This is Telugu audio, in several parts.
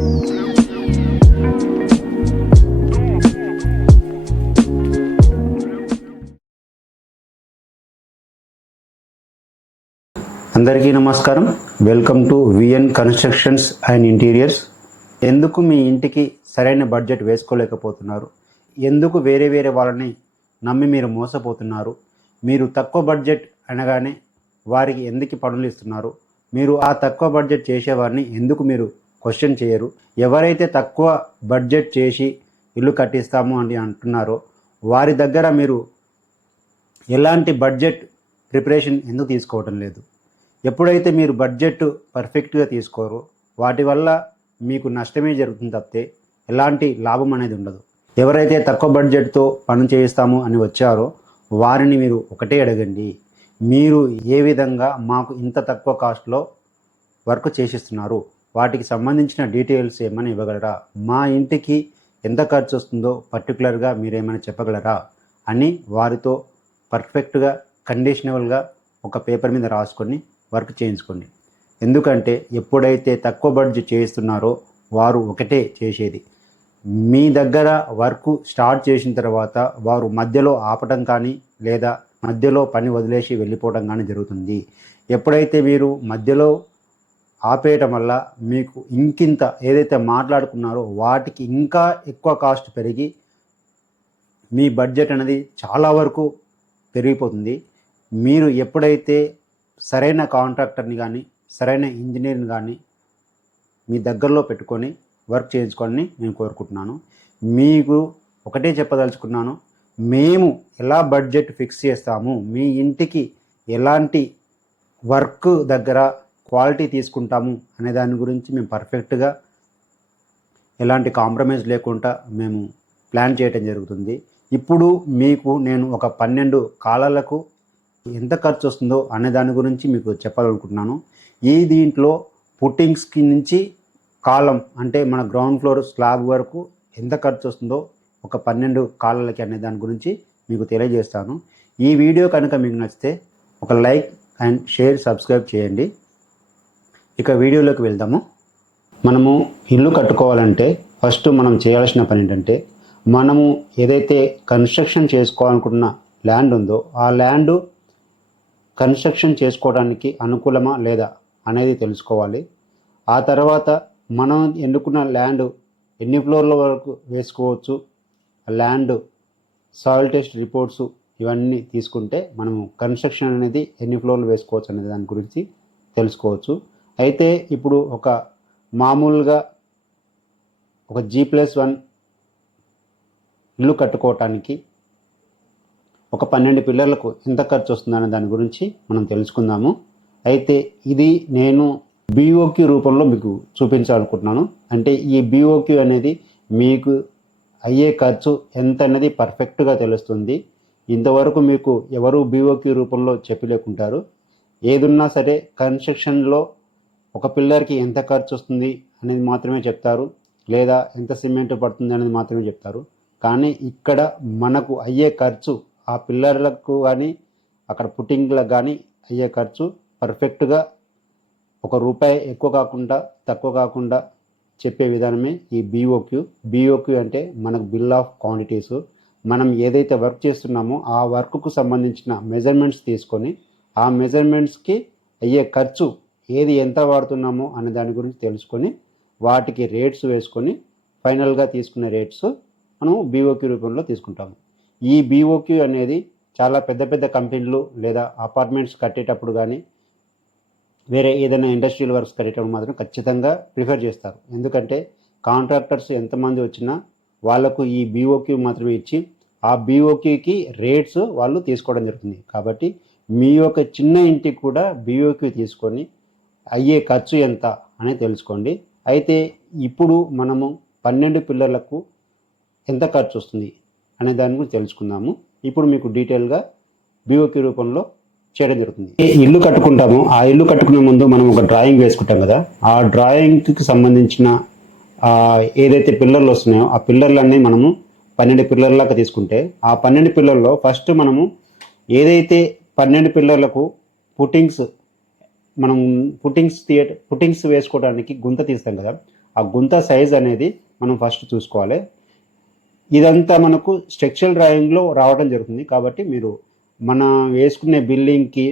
అందరికీ నమస్కారం. Welcome to VN constructions and interiors ఎందుకు మీ ఇంటికి సరైన బడ్జెట్ వేసుకోలేకపోతున్నారు? ఎందుకు వేరే వేరే వాళ్ళని నమ్మి మీరు మోసపోతున్నారు? మీరు తక్కువ బడ్జెట్ అనగానే వారికి ఎందుకు పనులు ఇస్తున్నారు? మీరు ఆ తక్కువ బడ్జెట్ చేసేవారిని ఎందుకు మీరు క్వశ్చన్ చేయరు. ఎవరైతే తక్కువ బడ్జెట్ చేసి ఇల్లు కట్టిస్తాము అని అంటున్నారో వారి దగ్గర మీరు ఎలాంటి బడ్జెట్ ప్రిపరేషన్ ఎందుకు తీసుకోవటం లేదు? ఎప్పుడైతే మీరు బడ్జెట్ పర్ఫెక్ట్గా తీసుకోరో వాటి వల్ల మీకు నష్టమే జరుగుతుంది తప్పితే ఎలాంటి లాభం అనేది ఉండదు. ఎవరైతే తక్కువ బడ్జెట్తో పని చేయిస్తాము అని వచ్చారో వారిని మీరు ఒకటే అడగండి. మీరు ఏ విధంగా మాకు ఇంత తక్కువ కాస్ట్లో వర్క్ చేసిస్తున్నారు? వాటికి సంబంధించిన డీటెయిల్స్ ఏమైనా ఇవ్వగలరా? మా ఇంటికి ఎంత ఖర్చు వస్తుందో పర్టికులర్గా మీరేమైనా చెప్పగలరా? అని వారితో పర్ఫెక్ట్గా కండిషనబుల్గా ఒక పేపర్ మీద రాసుకొని వర్క్ చేయించుకోండి. ఎందుకంటే ఎప్పుడైతే తక్కువ బడ్జెట్ చేయిస్తున్నారో వారు ఒకటే చేసేది. మీ దగ్గర వర్క్ స్టార్ట్ చేసిన తర్వాత వారు మధ్యలో ఆపటం కానీ లేదా మధ్యలో పని వదిలేసి వెళ్ళిపోవడం కానీ జరుగుతుంది. ఎప్పుడైతే మీరు మధ్యలో ఆపేయటం వల్ల మీకు ఇంకింత ఏదైతే మాట్లాడుకున్నారో వాటికి ఇంకా ఎక్కువ కాస్ట్ పెరిగి మీ బడ్జెట్ అనేది చాలా వరకు పెరిగిపోతుంది. మీరు ఎప్పుడైతే సరైన కాంట్రాక్టర్ని కానీ సరైన ఇంజనీర్ని కానీ మీ దగ్గరలో పెట్టుకొని వర్క్ చేయించుకోవాలని నేను కోరుకుంటున్నాను. మీకు ఒకటే చెప్పదలుచుకున్నాను మేము ఎలా బడ్జెట్ ఫిక్స్ చేస్తాము మీ ఇంటికి ఎలాంటి వర్క్ దగ్గర క్వాలిటీ తీసుకుంటాము అనే దాని గురించి మేము పర్ఫెక్ట్గా ఎలాంటి కాంప్రమైజ్ లేకుండా మేము ప్లాన్ చేయటం జరుగుతుంది. ఇప్పుడు మీకు నేను ఒక పన్నెండు కాలాలకు ఎంత ఖర్చు వస్తుందో అనే దాని గురించి మీకు చెప్పాలనుకుంటున్నాను. ఈ దీంట్లో పుట్టింగ్స్కి నుంచి కాలం అంటే మన గ్రౌండ్ ఫ్లోర్ స్లాబ్ వరకు ఎంత ఖర్చు వస్తుందో ఒక పన్నెండు కాలాలకి అనే దాని గురించి మీకు తెలియజేస్తాను. ఈ వీడియో కనుక మీకు నచ్చితే ఒక లైక్ అండ్ షేర్ సబ్స్క్రైబ్ చేయండి. ఇక వీడియోలోకి వెళ్దాము. మనము ఇల్లు కట్టుకోవాలంటే ఫస్ట్ మనం చేయాల్సిన పని ఏంటంటే మనము ఏదైతే కన్స్ట్రక్షన్ చేసుకోవాలనుకున్న ల్యాండ్ ఉందో ఆ ల్యాండ్ కన్స్ట్రక్షన్ చేసుకోవడానికి అనుకూలమా లేదా అనేది తెలుసుకోవాలి. ఆ తర్వాత మనం ఎన్నుకున్న ల్యాండ్ ఎన్ని ఫ్లోర్ల వరకు వేసుకోవచ్చు ల్యాండ్ సాయిల్ టెస్ట్ రిపోర్ట్స్ ఇవన్నీ తీసుకుంటే మనము కన్స్ట్రక్షన్ అనేది ఎన్ని ఫ్లోర్లు వేసుకోవచ్చు అనే దాని గురించి తెలుసుకోవచ్చు. అయితే ఇప్పుడు ఒక మామూలుగా ఒక జీ ప్లస్ వన్ ఇల్లు కట్టుకోవటానికి ఒక పన్నెండు పిల్లర్లకు ఎంత ఖర్చు వస్తుందనే దాని గురించి మనం తెలుసుకుందాము. అయితే ఇది నేను బీఓక్యూ రూపంలో మీకు చూపించాలనుకుంటున్నాను. అంటే ఈ బీఓక్యూ అనేది మీకు అయ్యే ఖర్చు ఎంత అనేది పర్ఫెక్ట్గా తెలుస్తుంది. ఇంతవరకు మీకు ఎవరు బీఓక్యూ రూపంలో చెప్పలేకుంటారు. ఏదున్నా సరే కన్స్ట్రక్షన్లో ఒక పిల్లర్కి ఎంత ఖర్చు వస్తుంది అనేది మాత్రమే చెప్తారు. లేదా ఎంత సిమెంట్ పడుతుంది అనేది మాత్రమే చెప్తారు. కానీ ఇక్కడ మనకు అయ్యే ఖర్చు ఆ పిల్లర్లకు కానీ అక్కడ పుట్టింగ్లకు కానీ అయ్యే ఖర్చు పర్ఫెక్ట్గా ఒక రూపాయి ఎక్కువ కాకుండా తక్కువ కాకుండా చెప్పే విధానమే ఈ బీఓక్యూ బీఓక్యూ అంటే మనకు బిల్ ఆఫ్ క్వాంటిటీస్. మనం ఏదైతే వర్క్ చేస్తున్నామో ఆ వర్క్కు సంబంధించిన మెజర్మెంట్స్ తీసుకొని ఆ మెజర్మెంట్స్కి అయ్యే ఖర్చు ఏది ఎంత వాడుతున్నామో అనే దాని గురించి తెలుసుకొని వాటికి రేట్స్ వేసుకొని ఫైనల్గా తీసుకునే రేట్స్ మనం బీఓక్యూ రూపంలో తీసుకుంటాము. ఈ బీఓక్యూ అనేది చాలా పెద్ద పెద్ద కంపెనీలు లేదా అపార్ట్మెంట్స్ కట్టేటప్పుడు కానీ వేరే ఏదైనా ఇండస్ట్రియల్ వర్క్స్ కట్టేటప్పుడు మాత్రం ఖచ్చితంగా ప్రిఫర్ చేస్తారు. ఎందుకంటే కాంట్రాక్టర్స్ ఎంతమంది వచ్చినా వాళ్ళకు ఈ బీఓక్యూ మాత్రమే ఇచ్చి ఆ బీఓక్యూకి రేట్స్ వాళ్ళు తీసుకోవడం జరుగుతుంది. కాబట్టి మీ యొక్క చిన్న ఇంటికి కూడా బీఓక్యూ తీసుకొని అయ్యే ఖర్చు ఎంత అనేది తెలుసుకోండి. అయితే ఇప్పుడు మనము పన్నెండు పిల్లలకు ఎంత ఖర్చు వస్తుంది అనే దాని గురించి తెలుసుకుందాము. ఇప్పుడు మీకు డీటెయిల్గా బీఓక్యూ రూపంలో చేయడం జరుగుతుంది. ఏ ఇల్లు కట్టుకుంటామో ఆ ఇల్లు కట్టుకునే ముందు మనం ఒక డ్రాయింగ్ వేసుకుంటాం కదా. ఆ డ్రాయింగ్కి సంబంధించిన ఏదైతే పిల్లర్లు వస్తున్నాయో ఆ పిల్లర్లన్నీ మనము పన్నెండు పిల్లర్లాగా తీసుకుంటే ఆ పన్నెండు పిల్లర్లో ఫస్ట్ మనము ఏదైతే పన్నెండు పిల్లర్లకు పుట్టింగ్స్ మనం పుట్టింగ్స్ థియేటర్ పుట్టింగ్స్ వేసుకోవడానికి గుంత తీస్తాం కదా. ఆ గుంత సైజ్ అనేది మనం ఫస్ట్ చూసుకోవాలి. ఇదంతా మనకు స్ట్రక్చరల్ డ్రాయింగ్లో రావడం జరుగుతుంది. కాబట్టి మీరు మన వేసుకునే బిల్డింగ్కి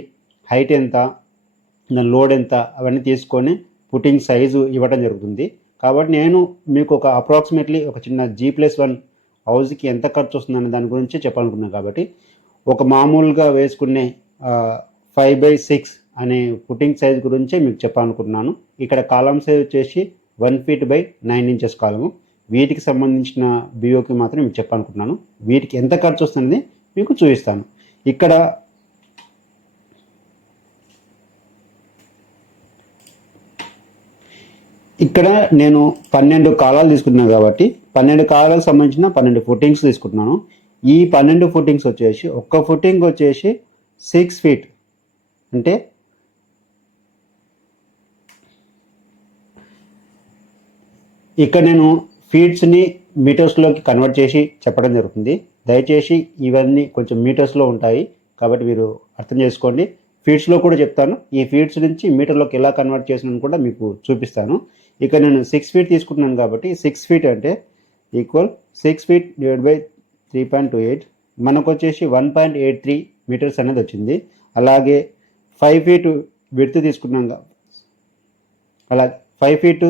హైట్ ఎంత దాని లోడ్ ఎంత అవన్నీ తీసుకొని పుట్టింగ్ సైజు ఇవ్వడం జరుగుతుంది. కాబట్టి నేను మీకు ఒక అప్రాక్సిమేట్లీ ఒక చిన్న జీ ప్లస్ వన్ హౌస్కి ఎంత ఖర్చు వస్తుందనే దాని గురించి చెప్పాలనుకున్నాను కాబట్టి ఒక మామూలుగా వేసుకునే ఫైవ్ బై సిక్స్ అనే ఫుటింగ్ సైజ్ గురించే మీకు చెప్పాలనుకుంటున్నాను. ఇక్కడ కాలం సైజ్ వచ్చేసి one feet by nine inches column. వీటికి సంబంధించిన బిఓకి మాత్రం మీకు చెప్పాలనుకుంటున్నాను. వీటికి ఎంత ఖర్చు వస్తుంది మీకు చూపిస్తాను. ఇక్కడ ఇక్కడ నేను పన్నెండు కాలాలు తీసుకుంటున్నాను కాబట్టి పన్నెండు కాలాలకు సంబంధించిన పన్నెండు ఫుటింగ్స్ తీసుకుంటున్నాను. ఈ పన్నెండు ఫుటింగ్స్ వచ్చేసి ఒక్క ఫుటింగ్ వచ్చేసి సిక్స్ ఫీట్ అంటే ఇక్కడ నేను ఫీడ్స్ని మీటర్స్లోకి కన్వర్ట్ చేసి చెప్పడం జరుగుతుంది. దయచేసి ఇవన్నీ కొంచెం మీటర్స్లో ఉంటాయి కాబట్టి మీరు అర్థం చేసుకోండి. ఫీడ్స్లో కూడా చెప్తాను. ఈ ఫీడ్స్ నుంచి మీటర్లోకి ఎలా కన్వర్ట్ చేసినాను కూడా మీకు చూపిస్తాను. ఇక నేను సిక్స్ ఫీట్ తీసుకుంటున్నాను కాబట్టి సిక్స్ ఫీట్ అంటే equal six feet divide by three point two eight మనకు వచ్చేసి one point eight three meters అనేది వచ్చింది. అలాగే ఫైవ్ ఫీట్ విడ్త్ తీసుకున్నాం అలా ఫైవ్ ఫీట్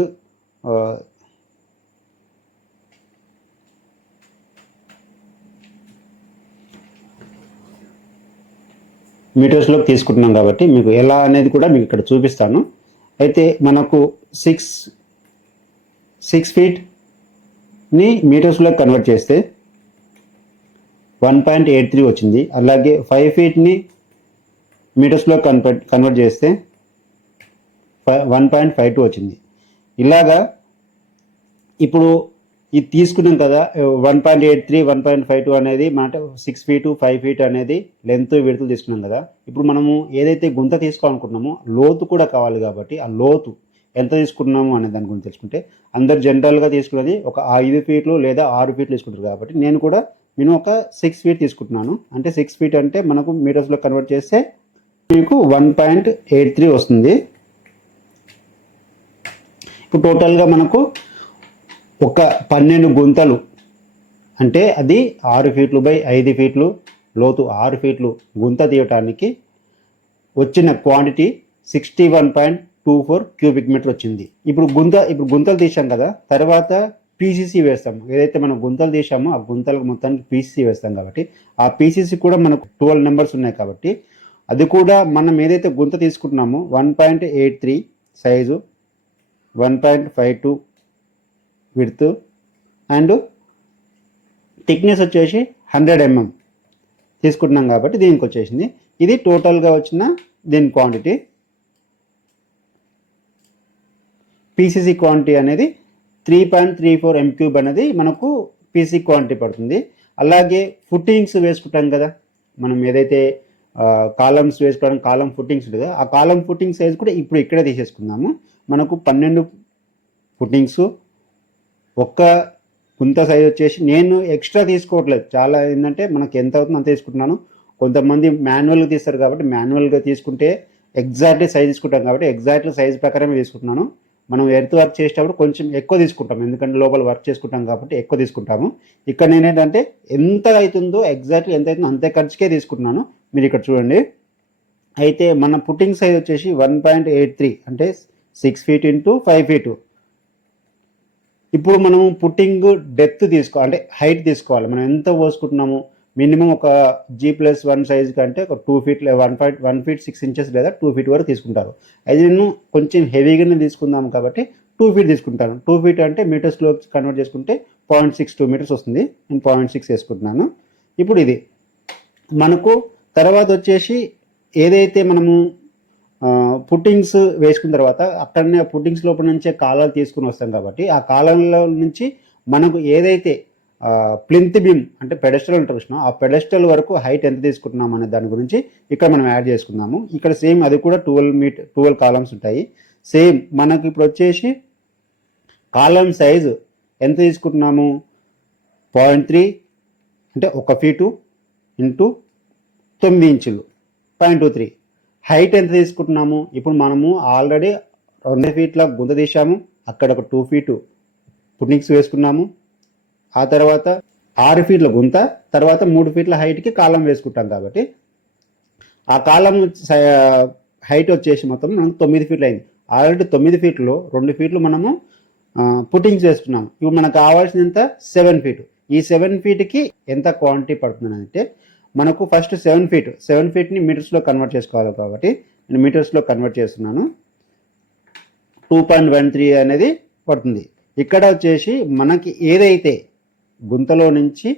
మీటర్స్లోకి తీసుకుంటున్నాం కాబట్టి మీకు ఎలా అనేది కూడా మీకు ఇక్కడ చూపిస్తాను. అయితే మనకు సిక్స్ సిక్స్ ఫీట్ని మీటర్స్లోకి కన్వర్ట్ చేస్తే వన్ పాయింట్ ఎయిట్ త్రీ వచ్చింది. అలాగే ఫైవ్ ఫీట్ని మీటర్స్లో కన్వర్ట్ కన్వర్ట్ చేస్తే వన్ పాయింట్ ఫైవ్ టూ వచ్చింది. ఇలాగా ఇప్పుడు ఇది తీసుకున్నాం కదా one point eight three one point five two అనేది మాట సిక్స్ ఫీట్ ఫైవ్ ఫీట్ అనేది లెంత్ విడుతలు తీసుకున్నాం కదా. ఇప్పుడు మనము ఏదైతే గుంత తీసుకోవాలనుకుంటున్నామో లోతు కూడా కావాలి కాబట్టి ఆ లోతు ఎంత తీసుకున్నాము అనే దాని గురించి తెలుసుకుంటే అందరు జనరల్గా తీసుకున్నది ఒక ఐదు ఫీట్లు లేదా ఆరు ఫీట్లు తీసుకుంటారు కాబట్టి నేను కూడా నేను ఒక సిక్స్ ఫీట్ తీసుకుంటున్నాను. అంటే సిక్స్ ఫీట్ అంటే మనకు మీటర్స్లో కన్వర్ట్ చేస్తే మీకు వన్ పాయింట్ ఎయిట్ త్రీ వస్తుంది. ఇప్పుడు టోటల్గా మనకు ఒక పన్నెండు గుంతలు. అంటే అది ఆరు ఫీట్లు బై ఐదు ఫీట్లు లోతు ఆరు ఫీట్లు గుంత తీయటానికి వచ్చిన quantity sixty one point two four cubic meter వచ్చింది. ఇప్పుడు గుంత ఇప్పుడు గుంతలు తీసాం కదా తర్వాత పీసీసీ వేస్తాం. ఏదైతే మనం గుంతలు తీసామో ఆ గుంతలకు మొత్తానికి పీసీసీ వేస్తాం కాబట్టి ఆ పీసీసీ కూడా మనకు ట్వెల్వ్ నెంబర్స్ ఉన్నాయి కాబట్టి అది కూడా మనం ఏదైతే గుంత తీసుకుంటున్నామో one point eight three size one point five two width. And thickness వచ్చేసి హండ్రెడ్ ఎంఎం తీసుకుంటున్నాం కాబట్టి దీనికి వచ్చేసింది. ఇది టోటల్గా వచ్చిన దీని క్వాంటిటీ. పీసీసీ క్వాంటిటీ అనేది three point three four m cube అనేది మనకు పీసీ క్వాంటిటీ పడుతుంది. అలాగే ఫుట్టింగ్స్ వేసుకుంటాం కదా. మనం ఏదైతే కాలమ్స్ వేసుకోవడానికి కాలం ఫుట్టింగ్స్ ఉంటుంది కదా, ఆ కాలం ఫుట్టింగ్ సైజ్ కూడా ఇప్పుడు ఇక్కడే తీసేసుకుందాము. మనకు పన్నెండు ఫుట్టింగ్స్ ఒక్క కుంత సైజ్ వచ్చేసి నేను ఎక్స్ట్రా తీసుకోవట్లేదు. చాలా ఏంటంటే మనకి ఎంత అవుతుందో అంత తీసుకుంటున్నాను. కొంతమంది మాన్యువల్గా తీస్తారు కాబట్టి మాన్యువల్గా తీసుకుంటే ఎగ్జాక్ట్లీ సైజ్ తీసుకుంటాం కాబట్టి ఎగ్జాక్ట్లీ సైజ్ ప్రకారమే తీసుకుంటున్నాను. మనం ఎర్త్ వర్క్ చేసేటప్పుడు కొంచెం ఎక్కువ తీసుకుంటాం. ఎందుకంటే లోపల వర్క్ చేసుకుంటాం కాబట్టి ఎక్కువ తీసుకుంటాము. ఇక్కడ నేను ఏంటంటే ఎంత అవుతుందో ఎగ్జాక్ట్లీ ఎంత అవుతుందో అంతే ఖర్చుకే తీసుకుంటున్నాను. మీరు ఇక్కడ చూడండి. అయితే మన పుట్టింగ్ సైజ్ వచ్చేసి వన్ పాయింట్ ఎయిట్ త్రీ అంటే six feet into five feet ఇప్పుడు మనం పుట్టింగ్ డెప్త్ తీసుకో అంటే హైట్ తీసుకోవాలి. మనం ఎంత పోసుకుంటున్నాము? మినిమం ఒక జీ ప్లస్ వన్ సైజ్ కంటే ఒక two feet one feet one feet six inches లేదా టూ ఫీట్ వరకు తీసుకుంటారు. అది నేను కొంచెం హెవీగానే తీసుకుందాం కాబట్టి టూ ఫీట్ తీసుకుంటాను. టూ ఫీట్ అంటే మీటర్స్లో కన్వర్ట్ చేసుకుంటే పాయింట్ సిక్స్ టూ మీటర్స్ వస్తుంది. నేను పాయింట్ సిక్స్ వేసుకుంటున్నాను. ఇప్పుడు ఇది. మనకు తర్వాత వచ్చేసి ఏదైతే మనము పుట్టింగ్స్ వేసుకున్న తర్వాత అక్కడనే పుట్టింగ్స్ లోపల నుంచే కాలాలు తీసుకుని వస్తాం కాబట్టి ఆ కాలంలో నుంచి మనకు ఏదైతే ప్లింత్ బీమ్ అంటే పెడస్టల్ ఉంటుంది కృష్ణ ఆ పెడస్టల్ వరకు హైట్ ఎంత తీసుకుంటున్నాం అనే దాని గురించి ఇక్కడ మనం యాడ్ చేసుకున్నాము ఇక్కడ సేమ్ అది కూడా ట్వెల్వ్ మీట్ ట్వెల్వ్ కాలమ్స్ ఉంటాయి. సేమ్ మనకి ఇప్పుడు వచ్చేసి కాలం సైజు ఎంత తీసుకుంటున్నాము? పాయింట్ త్రీ అంటే ఒక ఫీటు ఇంటూ తొమ్మిది ఇంచులు పాయింట్ టూ త్రీ. హైట్ ఎంత తీసుకుంటున్నాము? ఇప్పుడు మనము ఆల్రెడీ రెండు ఫీట్ల గుంత తీసాము అక్కడ ఒక టూ ఫీటు పుట్నిక్స్ వేసుకున్నాము. ఆ తర్వాత ఆరు ఫీట్ల గుంత తర్వాత మూడు ఫీట్ల హైట్కి కాలం వేసుకుంటాం కాబట్టి. ఆ కాలం హైట్ వచ్చేసి మొత్తం మనకు తొమ్మిది ఫీట్లు అయింది. ఆల్రెడీ తొమ్మిది ఫీట్లు రెండు ఫీట్లు మనము పుట్టింగ్స్ వేసుకున్నాము. ఇప్పుడు మనకు కావాల్సినంత సెవెన్ ఫీట్ ఈ సెవెన్ ఫీట్కి ఎంత క్వాంటిటీ పడుతుంది అంటే మనకు ఫస్ట్ సెవెన్ ఫీట్ సెవెన్ ఫీట్ని మీటర్స్లో కన్వర్ట్ చేసుకోవాలి కాబట్టి నేను మీటర్స్లో కన్వర్ట్ చేస్తున్నాను. టూ పాయింట్ వన్ త్రీ అనేది పడుతుంది. ఇక్కడ వచ్చేసి మనకి ఏదైతే గుంతలో నుంచి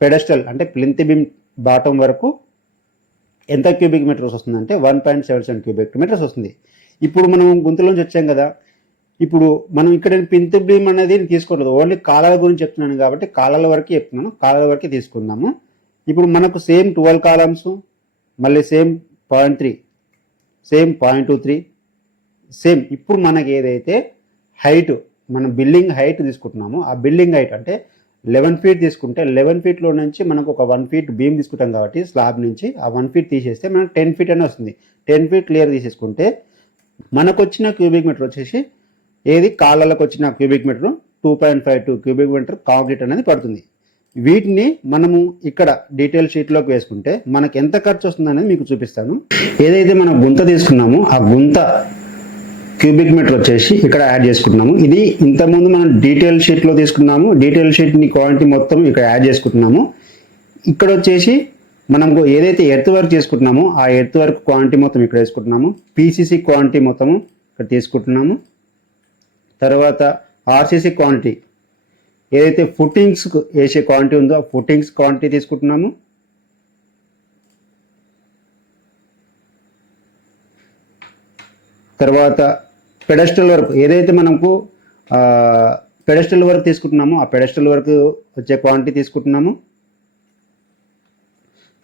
పెడస్టల్ అంటే ప్లింత్ బిమ్ బాటం వరకు ఎంత క్యూబిక్ మీటర్స్ వస్తుందంటే one point seven seven cubic meters వస్తుంది. ఇప్పుడు మనం గుంతలోంచి వచ్చాం కదా ఇప్పుడు మనం ఇక్కడ పింత్ బీమ్ అనేది తీసుకోలేదు. ఓన్లీ కాలాల గురించి చెప్తున్నాను కాబట్టి కాలాల వరకు చెప్తున్నాను. కాలాల వరకు తీసుకుందాము. ఇప్పుడు మనకు సేమ్ ట్వెల్వ్ కాలమ్స్ మళ్ళీ same point three same point two three same ఇప్పుడు మనకి ఏదైతే హైట్ మనం బిల్డింగ్ హైట్ తీసుకుంటున్నామో ఆ బిల్డింగ్ హైట్ అంటే లెవెన్ ఫీట్ తీసుకుంటే లెవెన్ ఫీట్లో నుంచి మనకు ఒక వన్ ఫీట్ బీమ్ తీసుకుంటాం కాబట్టి స్లాబ్ నుంచి ఆ వన్ ఫీట్ తీసేస్తే మనకు టెన్ ఫీట్ అని వస్తుంది. టెన్ ఫీట్ క్లియర్ తీసేసుకుంటే మనకు వచ్చిన క్యూబిక్ మీటర్ వచ్చేసి ఏది? కాళ్ళకు వచ్చిన cubic meter two point five two cubic meter concrete అనేది పడుతుంది. వీటిని మనము ఇక్కడ డీటెయిల్ షీట్లోకి వేసుకుంటే మనకి ఎంత ఖర్చు వస్తుంది అనేది మీకు చూపిస్తాను. ఏదైతే మనం గుంత తీసుకున్నామో ఆ గుంత క్యూబిక్ మీటర్ వచ్చేసి ఇక్కడ యాడ్ చేసుకుంటున్నాము. ఇది ఇంతకుముందు మనం డీటెయిల్ షీట్లో తీసుకున్నాము. డీటెయిల్ షీట్ని క్వాంటిటీ మొత్తం ఇక్కడ యాడ్ చేసుకుంటున్నాము. ఇక్కడ వచ్చేసి మనకు ఏదైతే ఎర్త్ వర్క్ చేసుకుంటున్నామో ఆ ఎర్త్ వర్క్ క్వాంటిటీ మొత్తం ఇక్కడ వేసుకుంటున్నాము. పీసీసీ క్వాంటిటీ మొత్తము ఇక్కడ తీసుకుంటున్నాము. తర్వాత ఆర్సీసీ క్వాంటిటీ ఏదైతే ఫుట్టింగ్స్ వేసే క్వాంటిటీ ఉందో ఆ ఫుట్టింగ్స్ క్వాంటిటీ తీసుకుంటున్నాము. తర్వాత పెడస్టల్ వర్క్ ఏదైతే మనకు పెడస్టల్ వర్క్ తీసుకుంటున్నామో ఆ పెడస్టల్ వర్క్ వచ్చే క్వాంటిటీ తీసుకుంటున్నాము.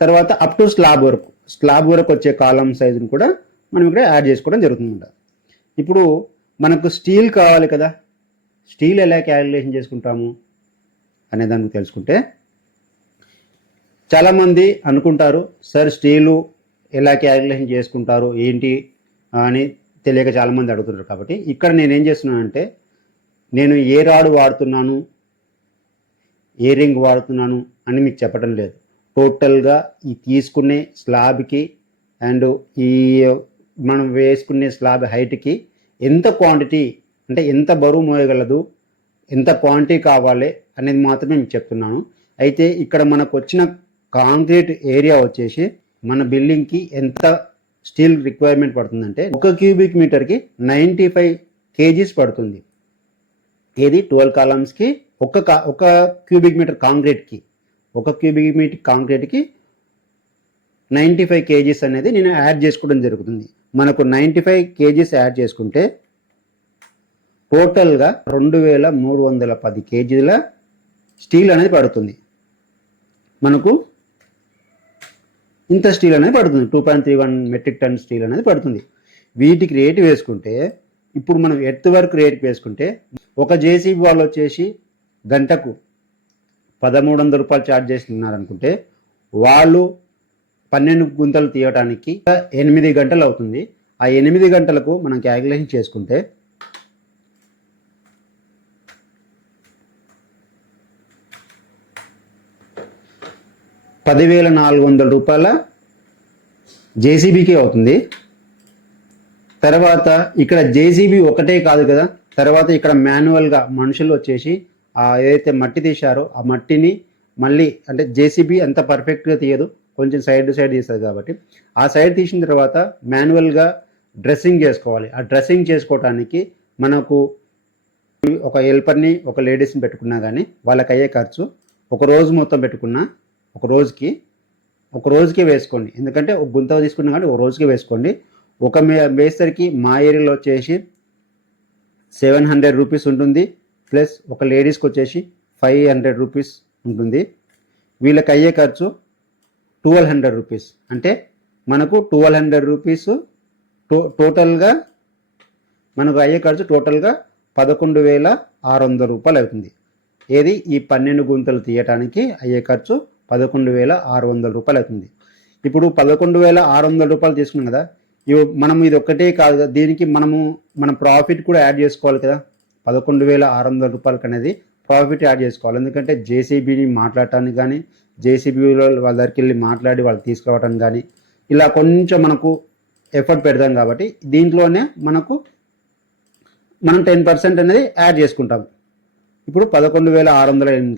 తర్వాత up to slab work slab వరకు వచ్చే కాలం సైజుని కూడా మనం ఇక్కడ యాడ్ చేసుకోవడం జరుగుతుందంట ఇప్పుడు మనకు స్టీల్ కావాలి కదా స్టీల్ ఎలా క్యాలిక్యులేషన్ చేసుకుంటాము అనే దాన్ని తెలుసుకుంటే చాలామంది అనుకుంటారు సార్ స్టీలు ఎలా క్యాలిక్యులేషన్ చేసుకుంటారు ఏంటి? అని తెలియక చాలామంది అడుగుతున్నారు కాబట్టి ఇక్కడ నేను ఏం చేస్తున్నానంటే నేను ఏ రాడు వాడుతున్నాను ఏ రింగ్ వాడుతున్నాను అని మీకు చెప్పడం లేదు. టోటల్గా ఈ తీసుకునే స్లాబ్కి అండ్ ఈ మనం వేసుకునే స్లాబ్ హైట్కి ఎంత క్వాంటిటీ అంటే ఎంత బరువు మోయగలదు ఎంత క్వాంటిటీ కావాలి అనేది మాత్రమే మీకు చెప్తున్నాను. అయితే ఇక్కడ మనకు వచ్చిన కాంక్రీట్ ఏరియా వచ్చేసి మన బిల్డింగ్కి ఎంత స్టీల్ రిక్వైర్మెంట్ పడుతుందంటే ఒక క్యూబిక్ మీటర్కి నైంటీ ఫైవ్ కేజీస్ పడుతుంది. ఏది? ట్వెల్వ్ కాలమ్స్కి ఒక కా ఒక క్యూబిక్ మీటర్ కాంక్రీట్కి ఒక క్యూబిక్ మీటర్ కాంక్రీట్కి నైంటీ ఫైవ్ కేజీస్ అనేది నేను యాడ్ చేసుకోవడం జరుగుతుంది. మనకు నైంటీ ఫైవ్ కేజీస్ యాడ్ చేసుకుంటే టోటల్గా రెండు వేల మూడు వందల పది కేజీల స్టీల్ అనేది పడుతుంది. మనకు ఇంత స్టీల్ అనేది పడుతుంది. Two point three one metric ton steel అనేది పడుతుంది. వీటికి రేటు వేసుకుంటే ఇప్పుడు మనం ఎర్త్ వర్క్ రేట్ వేసుకుంటే ఒక జేసీబీ వాళ్ళు వచ్చేసి గంటకు పదమూడు వందల రూపాయలు ఛార్జ్ చేస్తున్నారనుకుంటే వాళ్ళు పన్నెండు గుంతలు తీయడానికి ఎనిమిది గంటలు అవుతుంది. ఆ ఎనిమిది గంటలకు మనం క్యాలిక్యులేషన్ చేసుకుంటే పదివేల నాలుగు వందల రూపాయల జేసీబీకే అవుతుంది. తర్వాత ఇక్కడ జేసీబీ ఒకటే కాదు కదా తర్వాత ఇక్కడ మాన్యువల్గా మనుషులు వచ్చేసి ఆ ఏదైతే మట్టి తీశారో ఆ మట్టిని మళ్ళీ అంటే జేసీబీ అంత పర్ఫెక్ట్గా తీయదు కొంచెం సైడ్ టు సైడ్ తీస్తుంది కాబట్టి. ఆ సైడ్ తీసిన తర్వాత మాన్యువల్గా డ్రెస్సింగ్ చేసుకోవాలి. ఆ డ్రెస్సింగ్ చేసుకోవటానికి మనకు ఒక హెల్పర్ని ఒక లేడీస్ని పెట్టుకున్నా కానీ వాళ్ళకి అయ్యే ఖర్చు ఒక రోజు మొత్తం పెట్టుకున్నా ఒక రోజుకి ఒక రోజుకే వేసుకోండి. ఎందుకంటే ఒక గుంత తీసుకున్నా కానీ ఒక రోజుకే వేసుకోండి. ఒక మే మేస్తరికి మా ఏరియాలో వచ్చేసి సెవెన్ హండ్రెడ్ రూపీస్ ఉంటుంది. ప్లస్ ఒక లేడీస్కి వచ్చేసి ఫైవ్ హండ్రెడ్ రూపీస్ ఉంటుంది. వీళ్ళకి అయ్యే ఖర్చు ట్వెల్వ్ హండ్రెడ్ రూపీస్. అంటే మనకు ట్వెల్వ్ హండ్రెడ్ రూపీస్ టో టోటల్గా మనకు అయ్యే ఖర్చు టోటల్గా పదకొండు వేల ఆరు వందల రూపాయలు అవుతుంది. ఏది? ఈ పన్నెండు గుంతలు తీయటానికి అయ్యే ఖర్చు పదకొండు వేల ఆరు వందల రూపాయలు అవుతుంది ఇప్పుడు పదకొండు వేల ఆరు వందల రూపాయలు తీసుకున్నాం కదా ఇవి- మనం ఇది ఒక్కటే కాదు కదా, దీనికి మనము మన ప్రాఫిట్ కూడా యాడ్ చేసుకోవాలి కదా. పదకొండు వేల ఆరు వందల రూపాయలకి అనేది ప్రాఫిట్ యాడ్ చేసుకోవాలి. ఎందుకంటే జేసీబీని మాట్లాడటానికి కానీ జేసీబీలో వాళ్ళ దగ్గరికి వెళ్ళి మాట్లాడి వాళ్ళు తీసుకురావడానికి కానీ ఇలా కొంచెం మనకు ఎఫర్ట్ పెడతాం కాబట్టి దీంట్లోనే మనకు మనం టెన్ పర్సెంట్ అనేది యాడ్ చేసుకుంటాం. ఇప్పుడు పదకొండు వేల ఆరు వందల ఎనిమిది